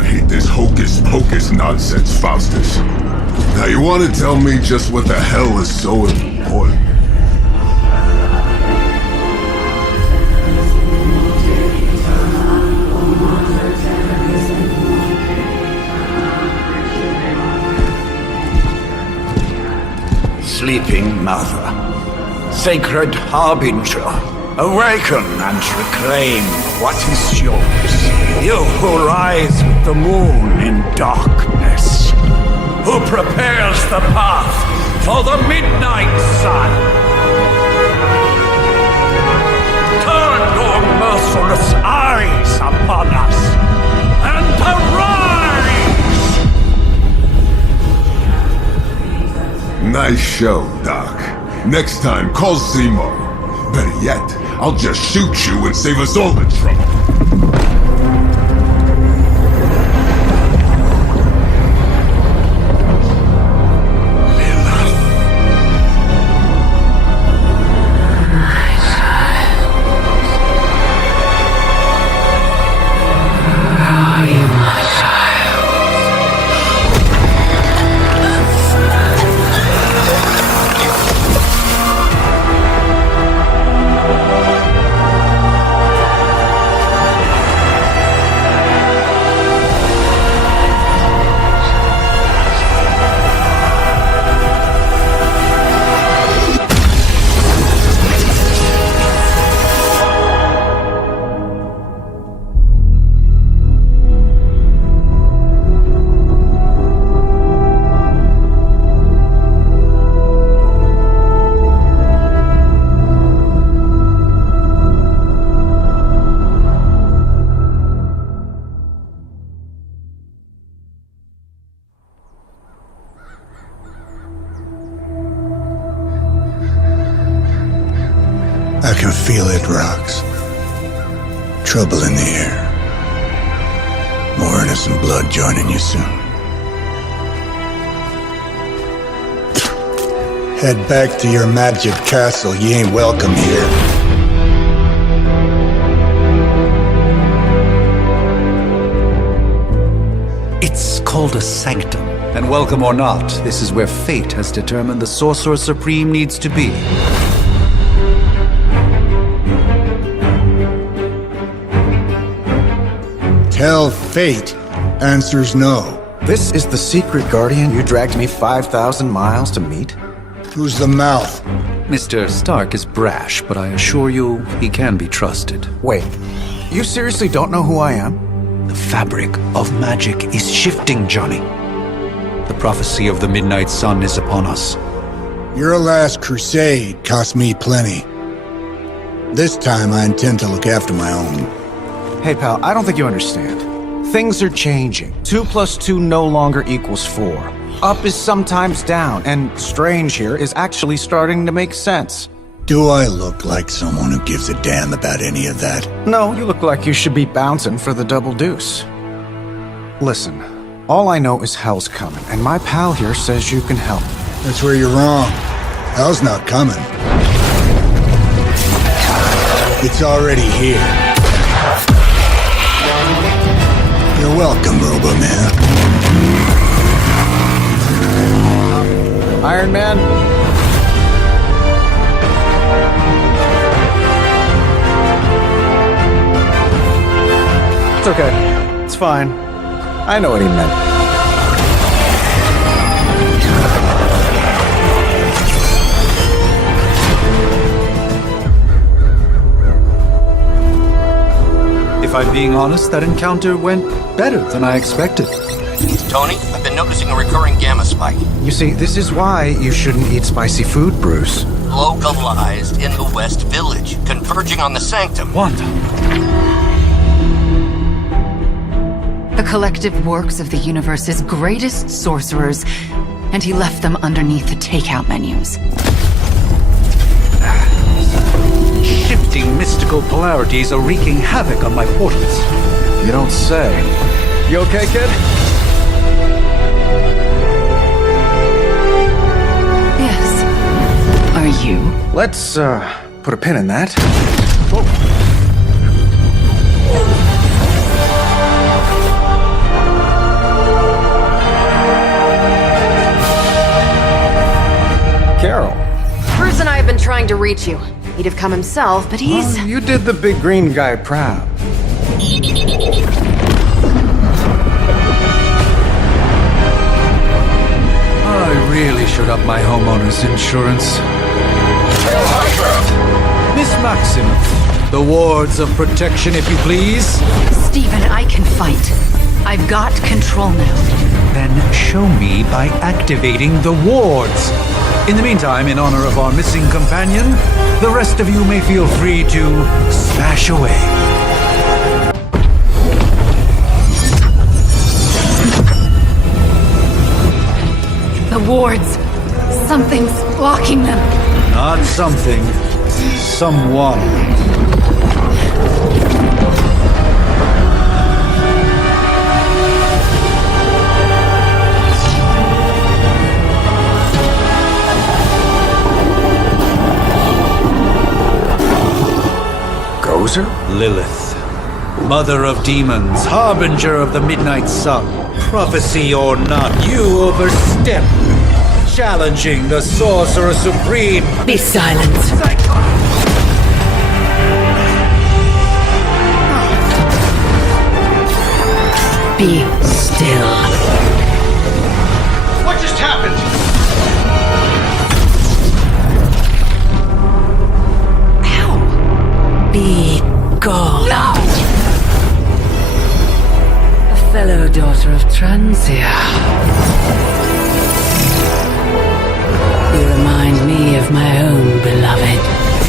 I hate this hocus-pocus nonsense, Faustus. Now you want to tell me just what the hell is so important? Sleeping Mother, sacred harbinger, awaken and reclaim what is yours. You who rise with the moon in darkness, who prepares the path for the midnight sun. Turn your merciless eyes upon us and arise! Nice show, Doc. Next time, call Seymour. Better yet, I'll just shoot you and save us all the trouble. I can feel it, Rox. Trouble in the air. More innocent blood joining you soon. Head back to your magic castle. You ain't welcome here. It's called a sanctum. And welcome or not, this is where fate has determined the Sorcerer Supreme needs to be. Tell fate. Answers no. This is the secret guardian you dragged me 5,000 miles to meet? Who's the mouth? Mr. Stark is brash, but I assure you, he can be trusted. Wait, you seriously don't know who I am? The fabric of magic is shifting, Johnny. The prophecy of the Midnight Sun is upon us. Your last crusade cost me plenty. This time I intend to look after my own. Hey pal, I don't think you understand. Things are changing. 2 + 2 no longer equals 4. Up is sometimes down, and strange here is actually starting to make sense. Do I look like someone who gives a damn about any of that? No, you look like you should be bouncing for the double deuce. Listen, all I know is hell's coming, and my pal here says you can help. That's where you're wrong. Hell's not coming. It's already here. You're welcome, Robo-Man. Iron Man? It's okay. It's fine. I know what he meant. If I'm being honest, that encounter went better than I expected. Tony, I've been noticing a recurring gamma spike. You see, this is why you shouldn't eat spicy food, Bruce. Localized in the West Village, converging on the sanctum. Wanda. The collective works of the universe's greatest sorcerers, and he left them underneath the takeout menus. Shifting mystical polarities are wreaking havoc on my portals. You don't say. You okay, kid? Yes. Are you? Let's, put a pin in that. Whoa. reach you. He'd have come himself, but he's... Well, you did the big green guy proud. I really should up my homeowner's insurance. Miss Maximoff, the wards of protection, if you please. Stephen, I can fight. I've got control now. Then show me by activating the wards. In the meantime, in honor of our missing companion, the rest of you may feel free to smash away. The wards. Something's blocking them. Not something. Someone. Gozer? Lilith, mother of demons, harbinger of the midnight sun. Prophecy or not, you overstep, challenging the Sorcerer Supreme. Be silent. Be still. What just happened? Be gone. No! A fellow daughter of Transia. You remind me of my own beloved.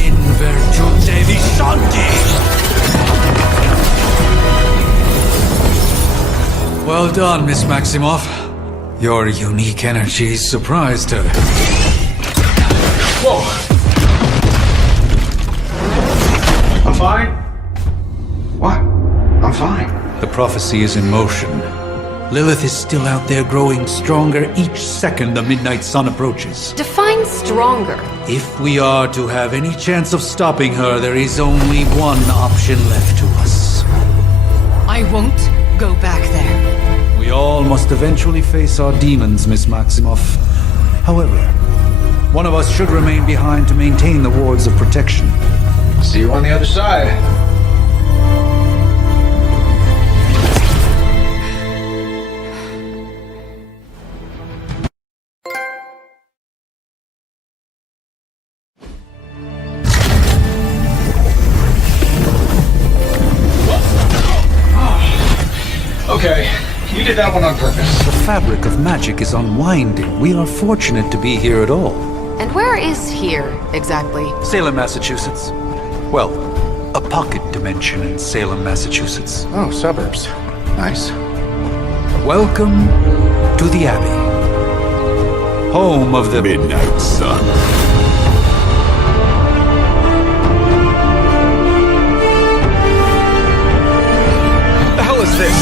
In virtute vi shanti. Well done, Miss Maximoff. Your unique energies surprised her. Whoa! I'm fine. What? I'm fine. The prophecy is in motion. Lilith is still out there growing stronger each second the midnight sun approaches. Define stronger. If we are to have any chance of stopping her, there is only one option left to us. I won't go back there. We all must eventually face our demons, Miss Maximoff. However, one of us should remain behind to maintain the wards of protection. See you on the other side. Okay, you did that one on purpose. The fabric of magic is unwinding. We are fortunate to be here at all. And where is here, exactly? Salem, Massachusetts. Well, a pocket dimension in Salem, Massachusetts. Oh, suburbs. Nice. Welcome to the Abbey. Home of the Midnight Sun. What the hell is this?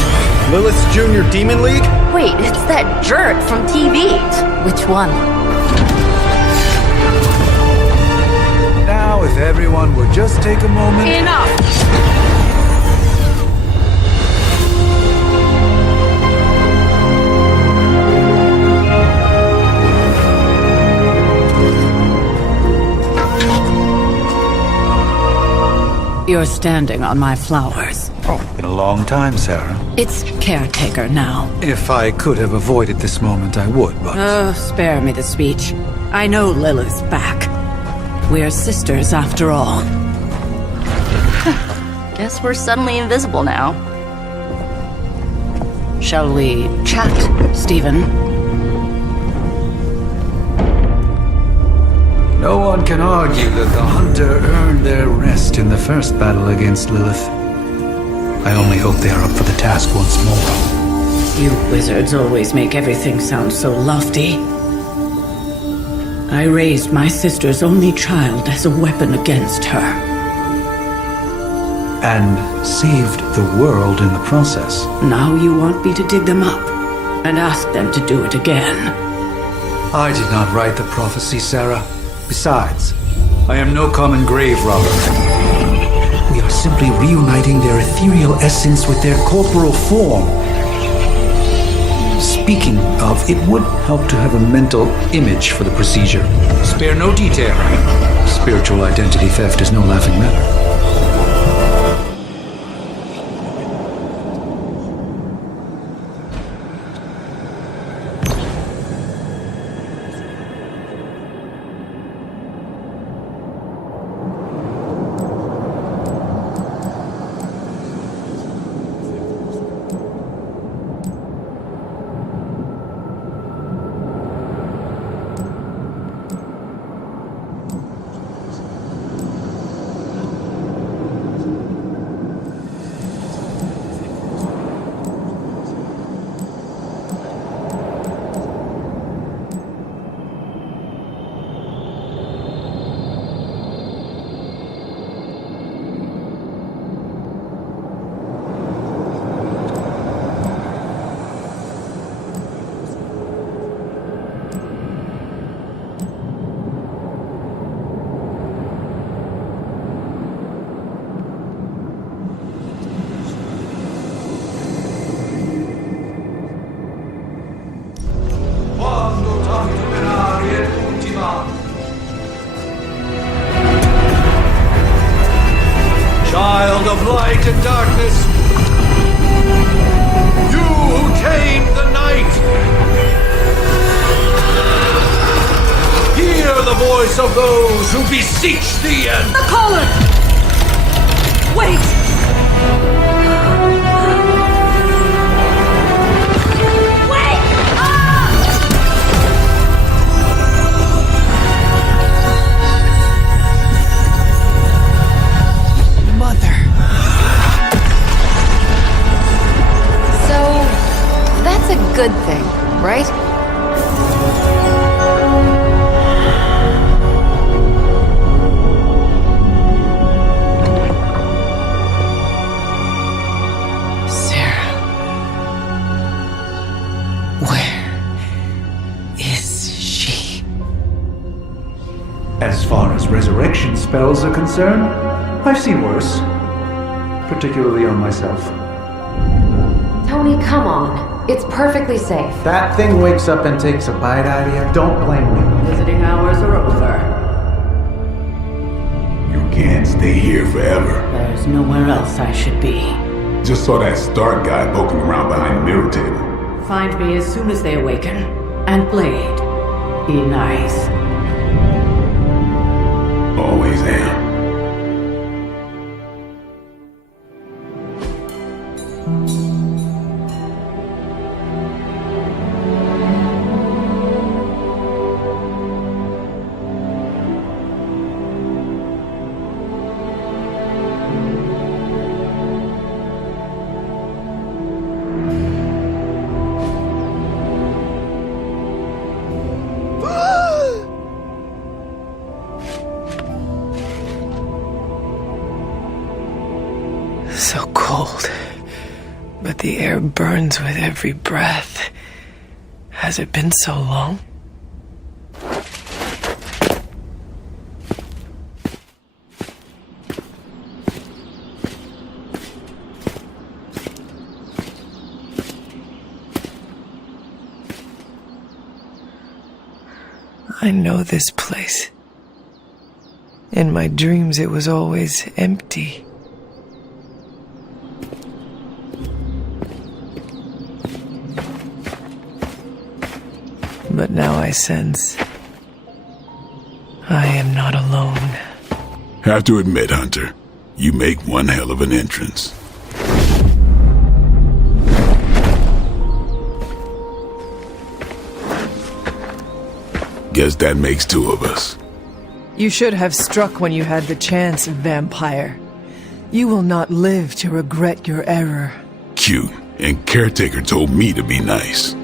Lilith's Junior Demon League? Wait, it's that jerk from TV. Which one? Now, if everyone would just take a moment... Enough! You're standing on my flowers. Oh, been a long time, Sarah. It's caretaker now. If I could have avoided this moment, I would, but... Oh, spare me the speech. I know Lilith's back. We're sisters after all. Guess we're suddenly invisible now. Shall we chat, Stephen? No one can argue that the Hunter earned their rest in the first battle against Lilith. I only hope they are up for the task once more. You wizards always make everything sound so lofty. I raised my sister's only child as a weapon against her. And saved the world in the process. Now you want me to dig them up and ask them to do it again. I did not write the prophecy, Sarah. Besides, I am no common grave robber. We are simply reuniting their ethereal essence with their corporal form. Speaking of, it would help to have a mental image for the procedure. Spare no detail. Spiritual identity theft is no laughing matter. Child of light and darkness, you who tame the night, hear the voice of those who beseech thee and... The caller! Wait! Wait! Mother. So, that's a good thing, right? As far as resurrection spells are concerned, I've seen worse. Particularly on myself. Tony, come on. It's perfectly safe. That thing wakes up and takes a bite out of you. Don't blame me. Visiting hours are over. You can't stay here forever. There's nowhere else I should be. Just saw that Stark guy poking around behind the mirror table. Find me as soon as they awaken. And Blade, be nice. Always am. So cold, but the air burns with every breath. Has it been so long? I know this place. In my dreams, it was always empty. But now I sense I am not alone. Have to admit, Hunter, you make one hell of an entrance. Guess that makes two of us. You should have struck when you had the chance, vampire. You will not live to regret your error. Cute, and Caretaker told me to be nice.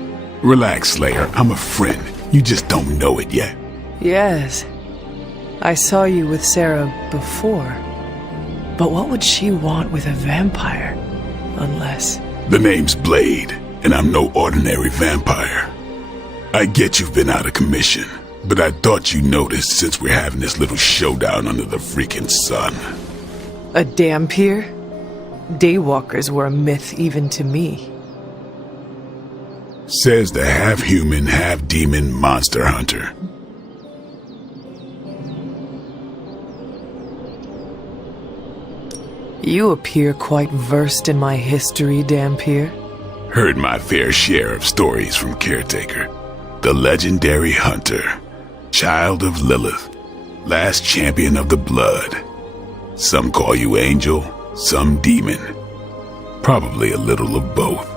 Relax, Slayer, I'm a friend. You just don't know it yet. Yes. I saw you with Sarah before. But what would she want with a vampire? Unless... The name's Blade, and I'm no ordinary vampire. I get you've been out of commission, but I thought you noticed since we're having this little showdown under the freaking sun. A dampier? Daywalkers were a myth even to me. Says the half-human, half-demon monster hunter. You appear quite versed in my history, Dampier. Heard my fair share of stories from Caretaker. The legendary hunter. Child of Lilith. Last champion of the blood. Some call you angel, some demon. Probably a little of both.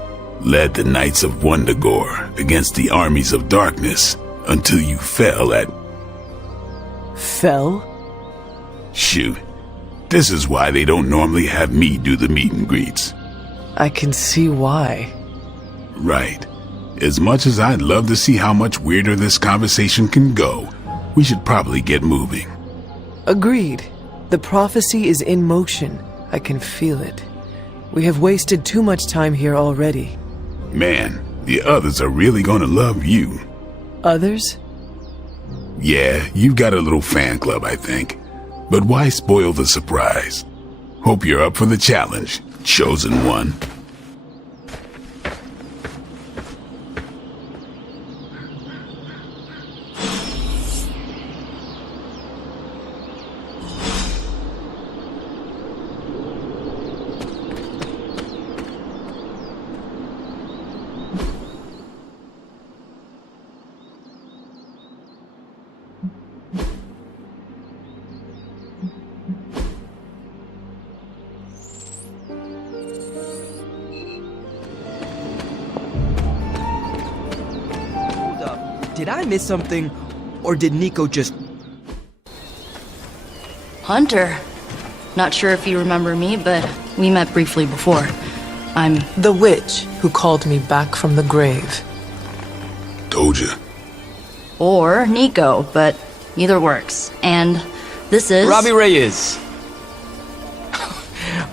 Led the Knights of Wundagore against the armies of darkness until you fell at... Fell? Shoot. This is why they don't normally have me do the meet and greets. I can see why. Right. As much as I'd love to see how much weirder this conversation can go, we should probably get moving. Agreed. The prophecy is in motion. I can feel it. We have wasted too much time here already. Man, the others are really gonna love you. Others? Yeah, you've got a little fan club, I think. But why spoil the surprise? Hope you're up for the challenge, chosen one. Did I miss something, or did Nico just... Hunter. Not sure if you remember me, but we met briefly before. I'm... The witch who called me back from the grave. Told ya. Or Nico, but either works. And this is... Robbie Reyes.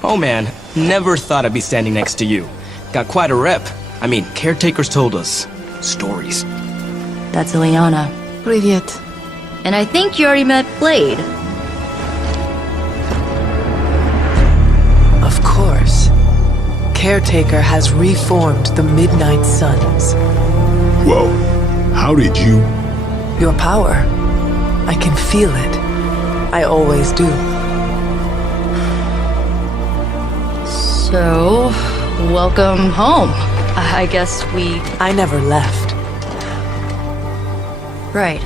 Oh man, never thought I'd be standing next to you. Got quite a rep. I mean, caretakers told us stories. That's Ileana. Привет. And I think you already met Blade. Of course. Caretaker has reformed the Midnight Suns. Whoa, how did you... Your power. I can feel it. I always do. So, welcome home. I guess we... I never left. Right.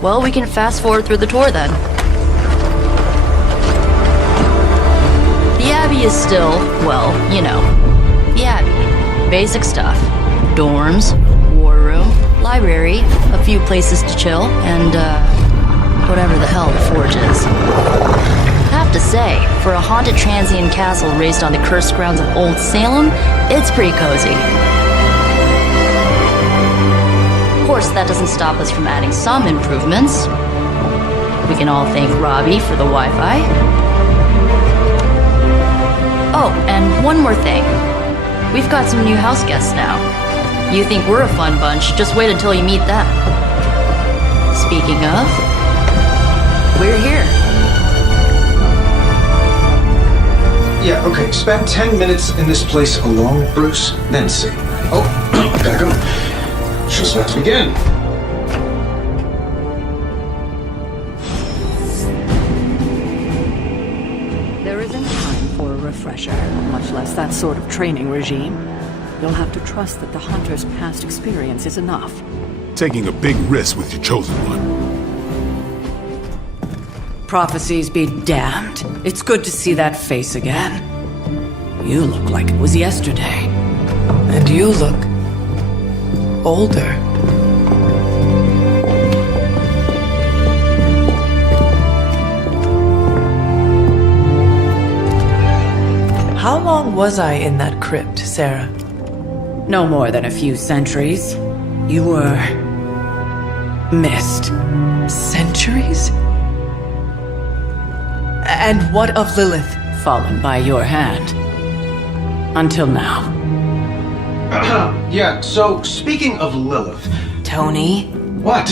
Well, we can fast forward through the tour then. The Abbey is still, well, you know, the Abbey. Basic stuff. Dorms, war room, library, a few places to chill, and, whatever the hell the Forge is. Have to say, for a haunted transient castle raised on the cursed grounds of Old Salem, it's pretty cozy. Of course, that doesn't stop us from adding some improvements. We can all thank Robbie for the Wi-Fi. Oh, and one more thing. We've got some new house guests now. You think we're a fun bunch, just wait until you meet them. Speaking of, we're here. Yeah, okay. Spend 10 minutes in this place alone, Bruce, then see. Oh, gotta go. Show's about to begin. There isn't time for a refresher, much less that sort of training regime. You'll have to trust that the hunter's past experience is enough. Taking a big risk with your chosen one. Prophecies be damned. It's good to see that face again. You look like it was yesterday. And you look... older. How long was I in that crypt, Sarah? No more than a few centuries. You were... missed. Centuries? And what of Lilith? Fallen by your hand. Until now. Yeah, so speaking of Lilith... Tony? What?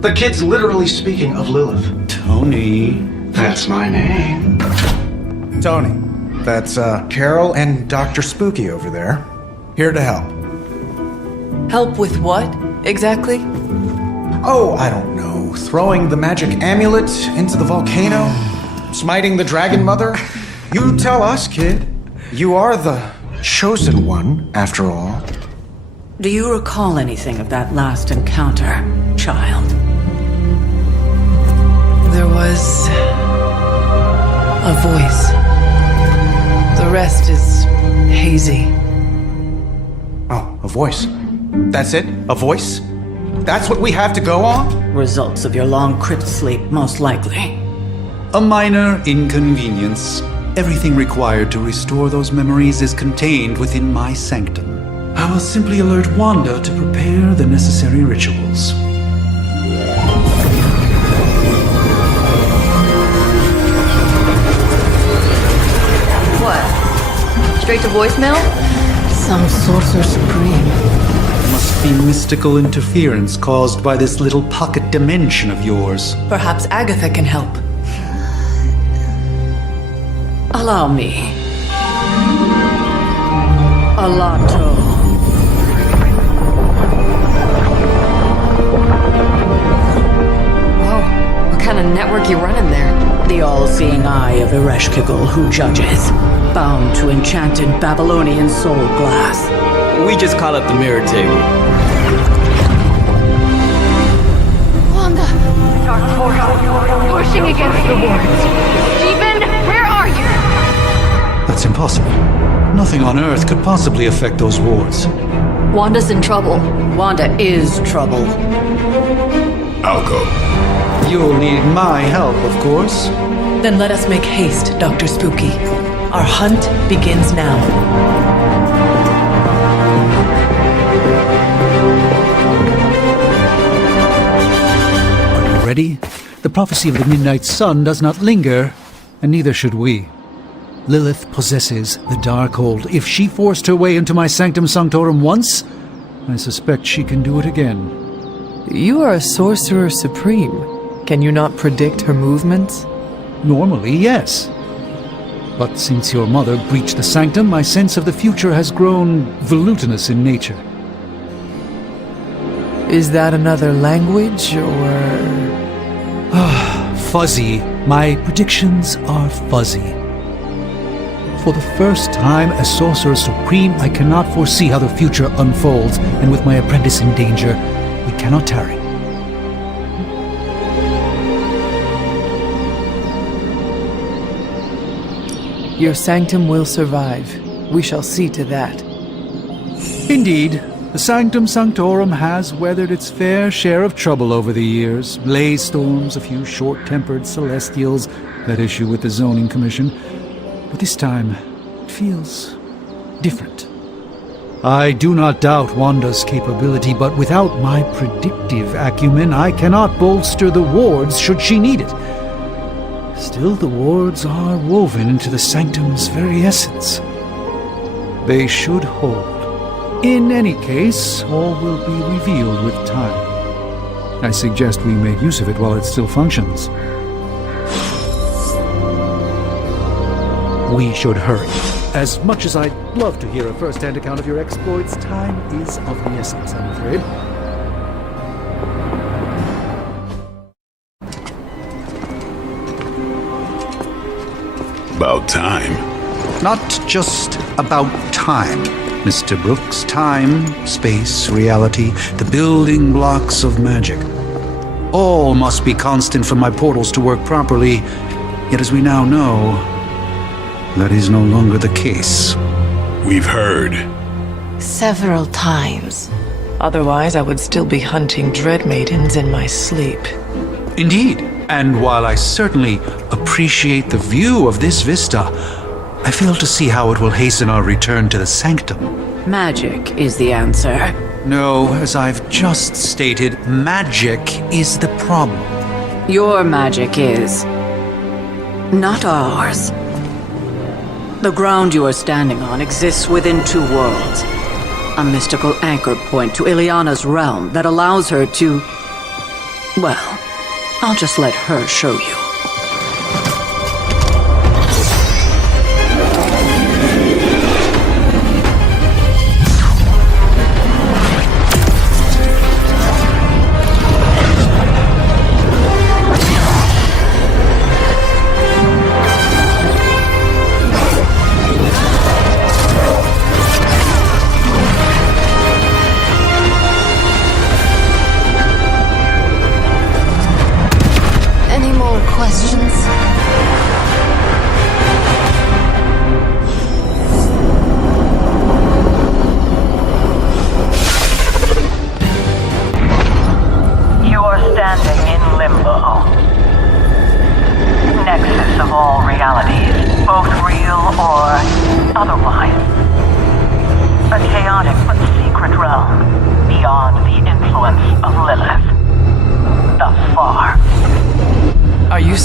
The kid's literally speaking of Lilith. Tony. That's my name. Tony. That's, Carol and Dr. Spooky over there. Here to help. Help with what, exactly? Oh, I don't know. Throwing the magic amulet into the volcano? Smiting the dragon mother? You tell us, kid. You are the chosen one, after all. Do you recall anything of that last encounter, child? There was a voice. The rest is hazy. Oh, a voice. That's it? A voice? That's what we have to go on? Results of your long crypt sleep, most likely. A minor inconvenience. Everything required to restore those memories is contained within my sanctum. I will simply alert Wanda to prepare the necessary rituals. What? Straight to voicemail? Some sorcerer supreme. Must be mystical interference caused by this little pocket dimension of yours. Perhaps Agatha can help. Allow me. Alato. Whoa, what kind of network you running there? The all-seeing eye of Ereshkigal who judges, bound to enchanted Babylonian soul glass. We just call it the mirror table. Wanda! Dark portal, pushing against the wards. Steven, where are you? That's impossible. Nothing on Earth could possibly affect those wards. Wanda's in trouble. Wanda is trouble. I'll go. You'll need my help, of course. Then let us make haste, Dr. Spooky. Our hunt begins now. Ready? The prophecy of the midnight sun does not linger, and neither should we. Lilith possesses the Darkhold. If she forced her way into my sanctum sanctorum once, I suspect she can do it again. You are a sorcerer supreme. Can you not predict her movements? Normally, yes. But since your mother breached the sanctum, my sense of the future has grown volutinous in nature. Is that another language, or...? Fuzzy. My predictions are fuzzy. For the first time as Sorcerer Supreme, I cannot foresee how the future unfolds, and with my apprentice in danger, we cannot tarry. Your sanctum will survive. We shall see to that. Indeed, the Sanctum Sanctorum has weathered its fair share of trouble over the years. Blaze storms, a few short-tempered celestials that issue with the zoning commission. But this time, it feels different. I do not doubt Wanda's capability, but without my predictive acumen, I cannot bolster the wards should she need it. Still, the wards are woven into the sanctum's very essence. They should hold. In any case, all will be revealed with time. I suggest we make use of it while it still functions. We should hurry. As much as I'd love to hear a first-hand account of your exploits, time is of the essence, I'm afraid. About time. Not just about time, Mr. Brooks. Time, space, reality, the building blocks of magic. All must be constant for my portals to work properly, yet as we now know, that is no longer the case. We've heard. Several times. Otherwise, I would still be hunting dread maidens in my sleep. Indeed, and while I certainly appreciate the view of this vista, I fail to see how it will hasten our return to the sanctum. Magic is the answer. No, as I've just stated, magic is the problem. Your magic is not ours. The ground you are standing on exists within two worlds. A mystical anchor point to Ileana's realm that allows her to... Well, I'll just let her show you.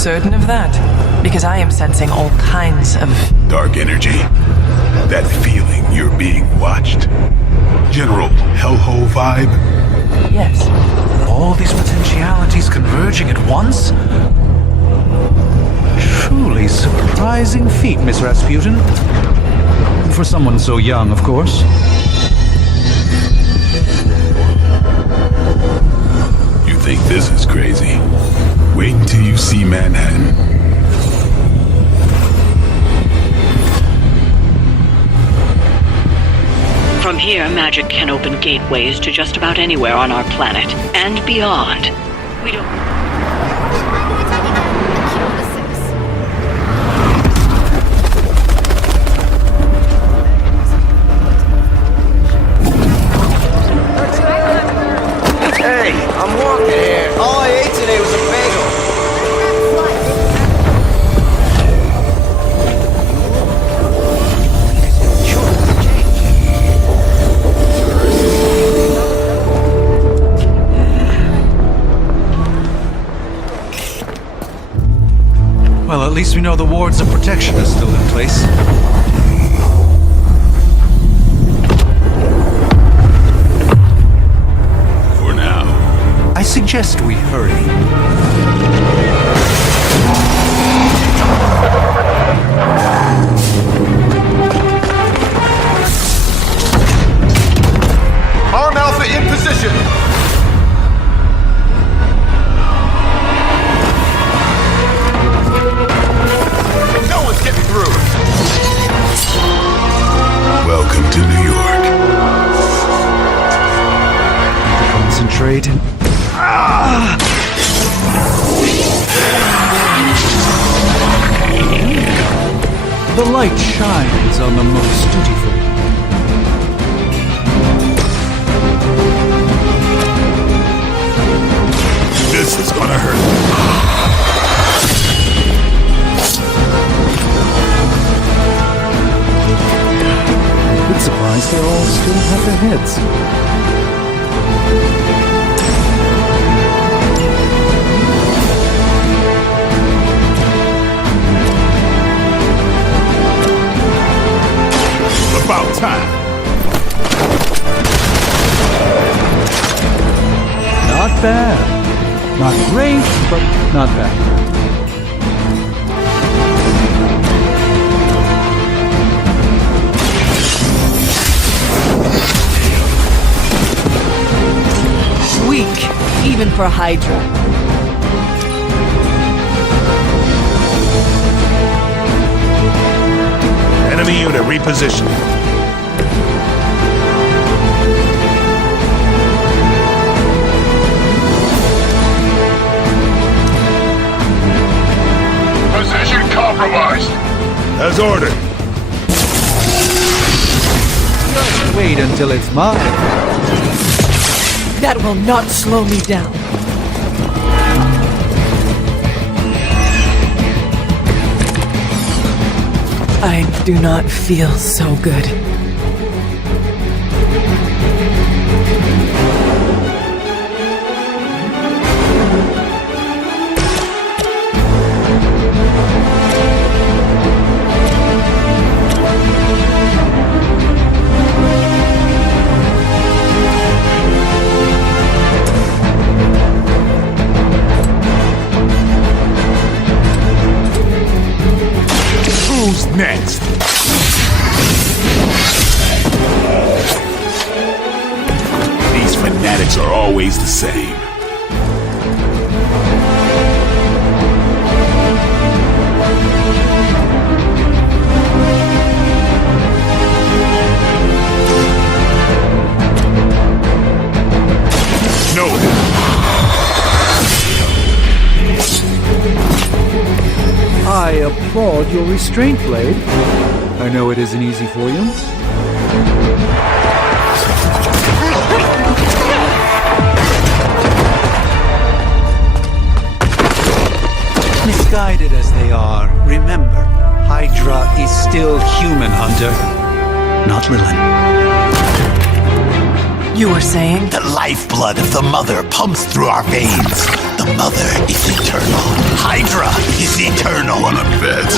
certain of that? Because I am sensing all kinds of... Dark energy. That feeling you're being watched. General hellhole vibe. Yes. All these potentialities converging at once? Truly surprising feat, Miss Rasputin. For someone so young, of course. You think this is crazy? Wait until you see Manhattan. From here, magic can open gateways to just about anywhere on our planet and beyond. We don't... Hey, I'm walking here. All I ate today was a bagel. Well, at least we know the wards of protection are still in place. For now. I suggest we hurry. Arm Alpha in position! No one's getting through! Welcome to New York. Concentrate and... The light shines on the most dutiful. This is gonna hurt. Bit surprised they all still have their heads. About time. Not bad. Not great, but not bad. weak, even for Hydra. Enemy unit repositioned. Position compromised. As ordered. Just wait until it's mine. That will not slow me down. I do not feel so good. Who's next? These fanatics are always the same. Noted. I applaud your restraint, Blade. I know it isn't easy for you. Misguided as they are, remember, Hydra is still human, Hunter, not Lilin. You were saying? The lifeblood of the mother pumps through our veins. The mother is eternal. Hydra is eternal. Wanna bet?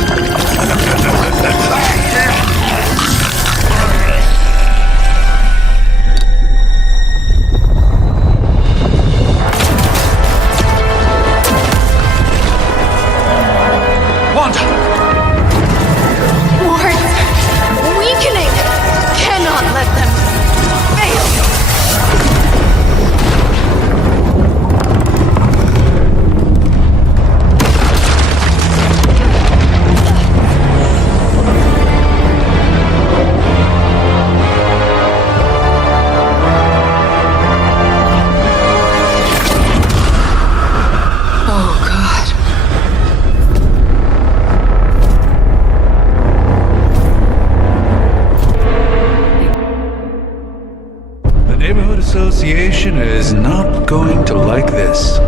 Association is not going to like this.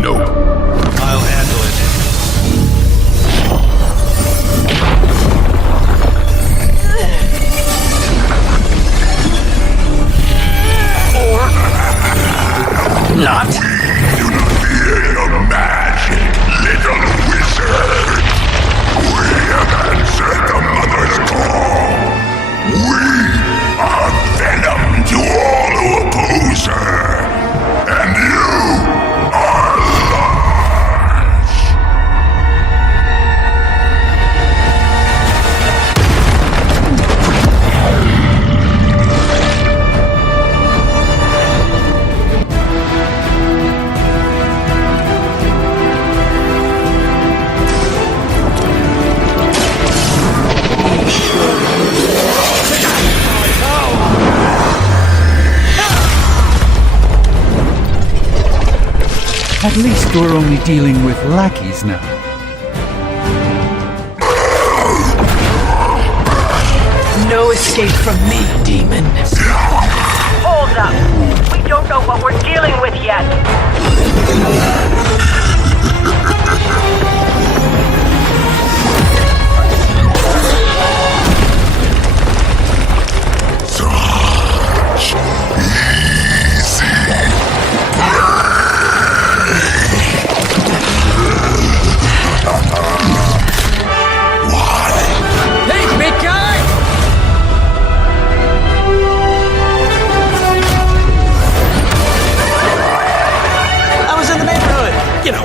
Nope. I'll handle it. Or not. Do not fear your magic, little wizard. We have answered the mother's call. We are Venom to all who oppose her. And you are lost. At least we're only dealing with lackeys now. No escape from me, demon. Hold up. We don't know what we're dealing with yet.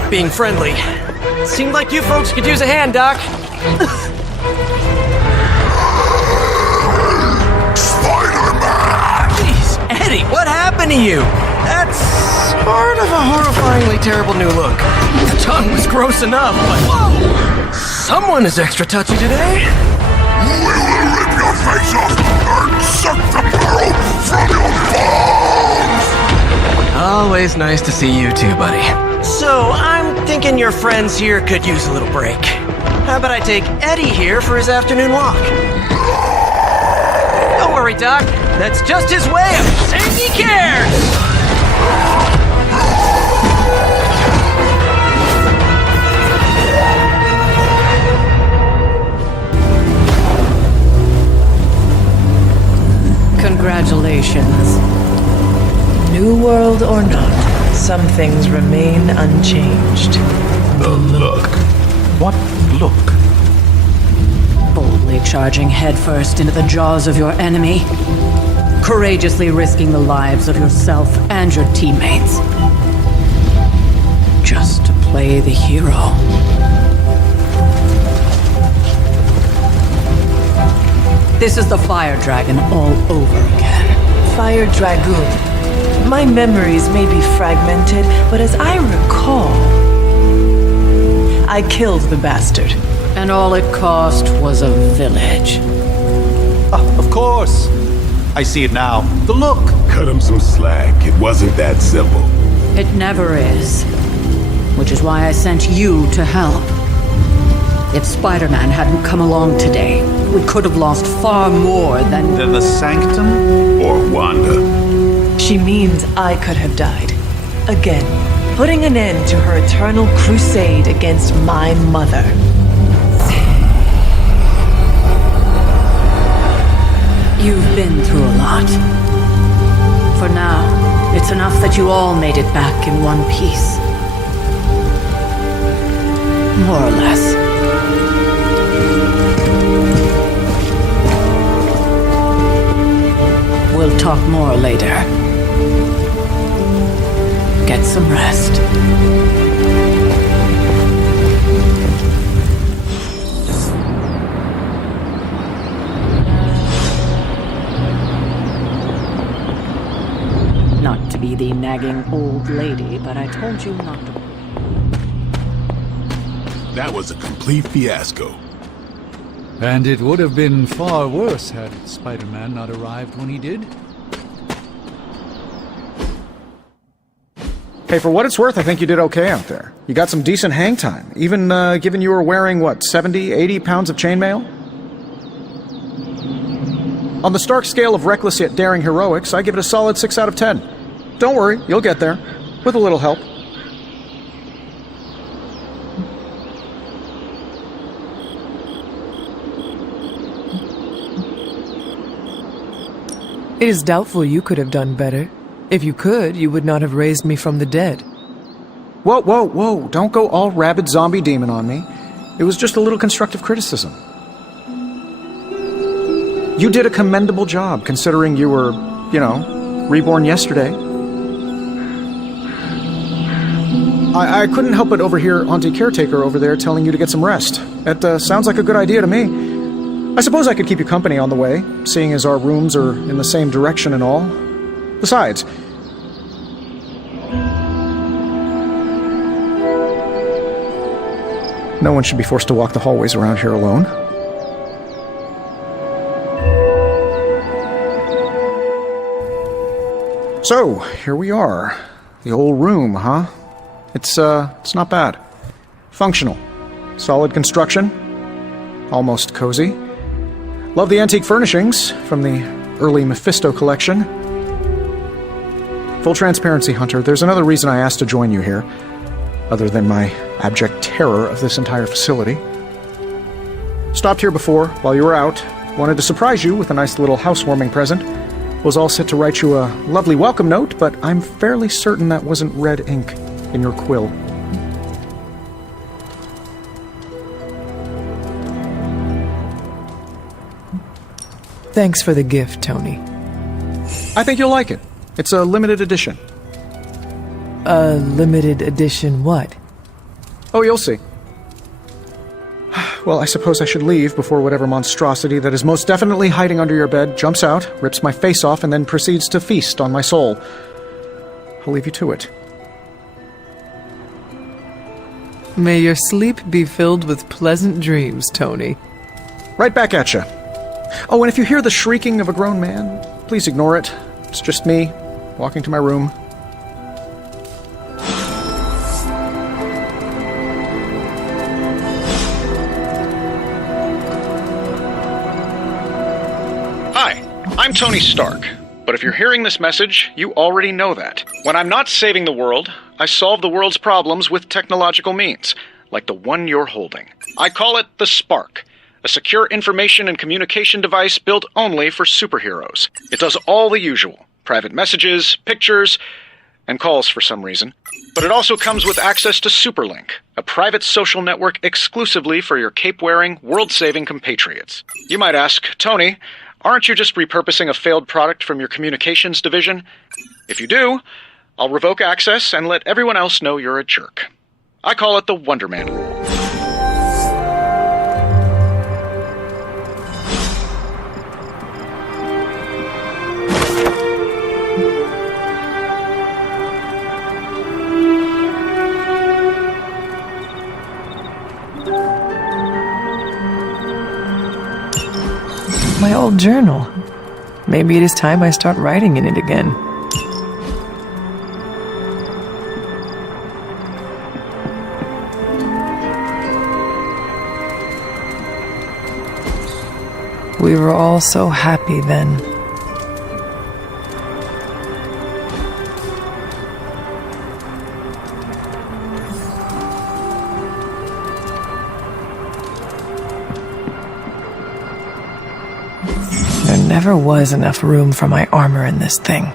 Being friendly. Seemed like you folks could use a hand, Doc. Spider-Man! Jeez, Eddie, what happened to you? That's sort of a horrifyingly terrible new look. The tongue was gross enough, but whoa! Someone is extra touchy today. We will rip your face off and suck the marrow from your bones! Always nice to see you too, buddy. So, I'm thinking your friends here could use a little break. How about I take Eddie here for his afternoon walk? Don't worry, Doc. That's just his way of saying he cares! Congratulations. New world or not, some things remain unchanged. The look. What look? Boldly charging headfirst into the jaws of your enemy. Courageously risking the lives of yourself and your teammates. Just to play the hero. This is the Fire Dragon all over again. Fire Dragoon. My memories may be fragmented, but as I recall, I killed the bastard. And all it cost was a village. Of course. I see it now. The look. Cut him some slack. It wasn't that simple. It never is. Which is why I sent you to help. If Spider-Man hadn't come along today, we could have lost far more than the Sanctum? Or Wanda. She means I could have died. Again, putting an end to her eternal crusade against my mother. You've been through a lot. For now, it's enough that you all made it back in one piece. More or less. We'll talk more later. Get some rest. Not to be the nagging old lady, but I told you not to. That was a complete fiasco. And it would have been far worse had Spider-Man not arrived when he did. Hey, for what it's worth, I think you did okay out there. You got some decent hang time, even given you were wearing, what, 70, 80 pounds of chainmail? On the Stark scale of reckless yet daring heroics, I give it a solid 6 out of 10. Don't worry, you'll get there. With a little help. It is doubtful you could have done better. If you could, you would not have raised me from the dead. Whoa, whoa, whoa, don't go all rabid zombie demon on me. It was just a little constructive criticism. You did a commendable job, considering you were, you know, reborn yesterday. I couldn't help but overhear Auntie Caretaker over there telling you to get some rest. That sounds like a good idea to me. I suppose I could keep you company on the way, seeing as our rooms are in the same direction and all. Besides, no one should be forced to walk the hallways around here alone. So, here we are. The old room, huh? It's not bad. Functional. Solid construction. Almost cozy. Love the antique furnishings from the early Mephisto collection. Full transparency, Hunter, there's another reason I asked to join you here, other than my abject terror of this entire facility. Stopped here before, while you were out. Wanted to surprise you with a nice little housewarming present. Was all set to write you a lovely welcome note, but I'm fairly certain that wasn't red ink in your quill. Thanks for the gift, Tony. I think you'll like it. It's a limited edition. A limited edition what? Oh, you'll see. Well, I suppose I should leave before whatever monstrosity that is most definitely hiding under your bed jumps out, rips my face off, and then proceeds to feast on my soul. I'll leave you to it. May your sleep be filled with pleasant dreams, Tony. Right back at you. Oh, and if you hear the shrieking of a grown man, please ignore it. It's just me, walking to my room. Hi, I'm Tony Stark. But if you're hearing this message, you already know that. When I'm not saving the world, I solve the world's problems with technological means, like the one you're holding. I call it the Spark. A secure information and communication device built only for superheroes. It does all the usual. Private messages, pictures, and calls for some reason. But it also comes with access to Superlink, a private social network exclusively for your cape-wearing, world-saving compatriots. You might ask, Tony, aren't you just repurposing a failed product from your communications division? If you do, I'll revoke access and let everyone else know you're a jerk. I call it the Wonder Man rule. My old journal. Maybe it is time I start writing in it again. We were all so happy then. There never was enough room for my armor in this thing.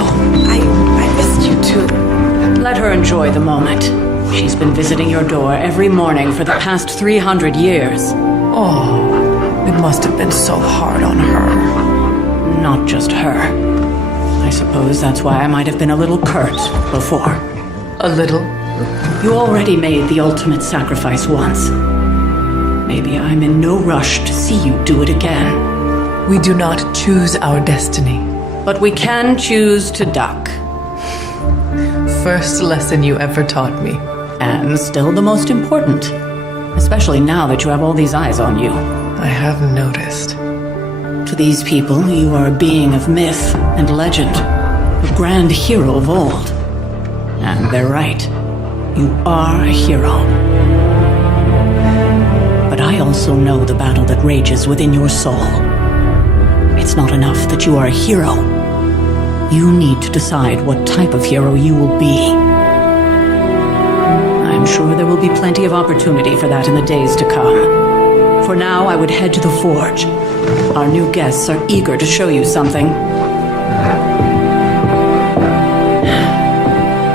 No, I missed you too. Let her enjoy the moment. She's been visiting your door every morning for the past 300 years. Oh, it must have been so hard on her. Not just her. I suppose that's why I might have been a little curt before. A little? You already made the ultimate sacrifice once. Maybe I'm in no rush to see you do it again. We do not choose our destiny. But we can choose to duck. First lesson you ever taught me. And still the most important. Especially now that you have all these eyes on you. I have noticed. To these people, you are a being of myth and legend. A grand hero of old. And they're right. You are a hero. But I also know the battle that rages within your soul. It's not enough that you are a hero. You need to decide what type of hero you will be. I'm sure there will be plenty of opportunity for that in the days to come. For now, I would head to the forge. Our new guests are eager to show you something.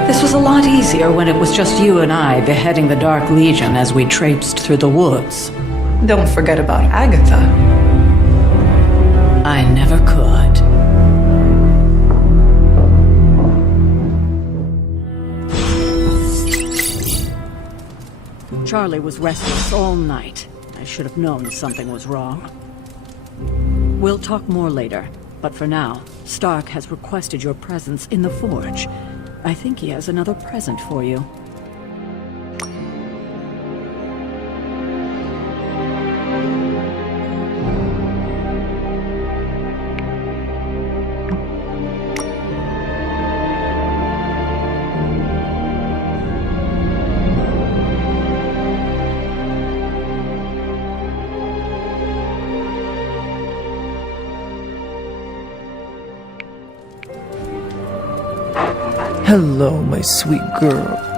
This was a lot easier when it was just you and I beheading the Dark Legion as we traipsed through the woods. Don't forget about Agatha. I never could. Charlie was restless all night. I should have known something was wrong. We'll talk more later, but for now, Stark has requested your presence in the forge. I think he has another present for you. Hello, my sweet girl.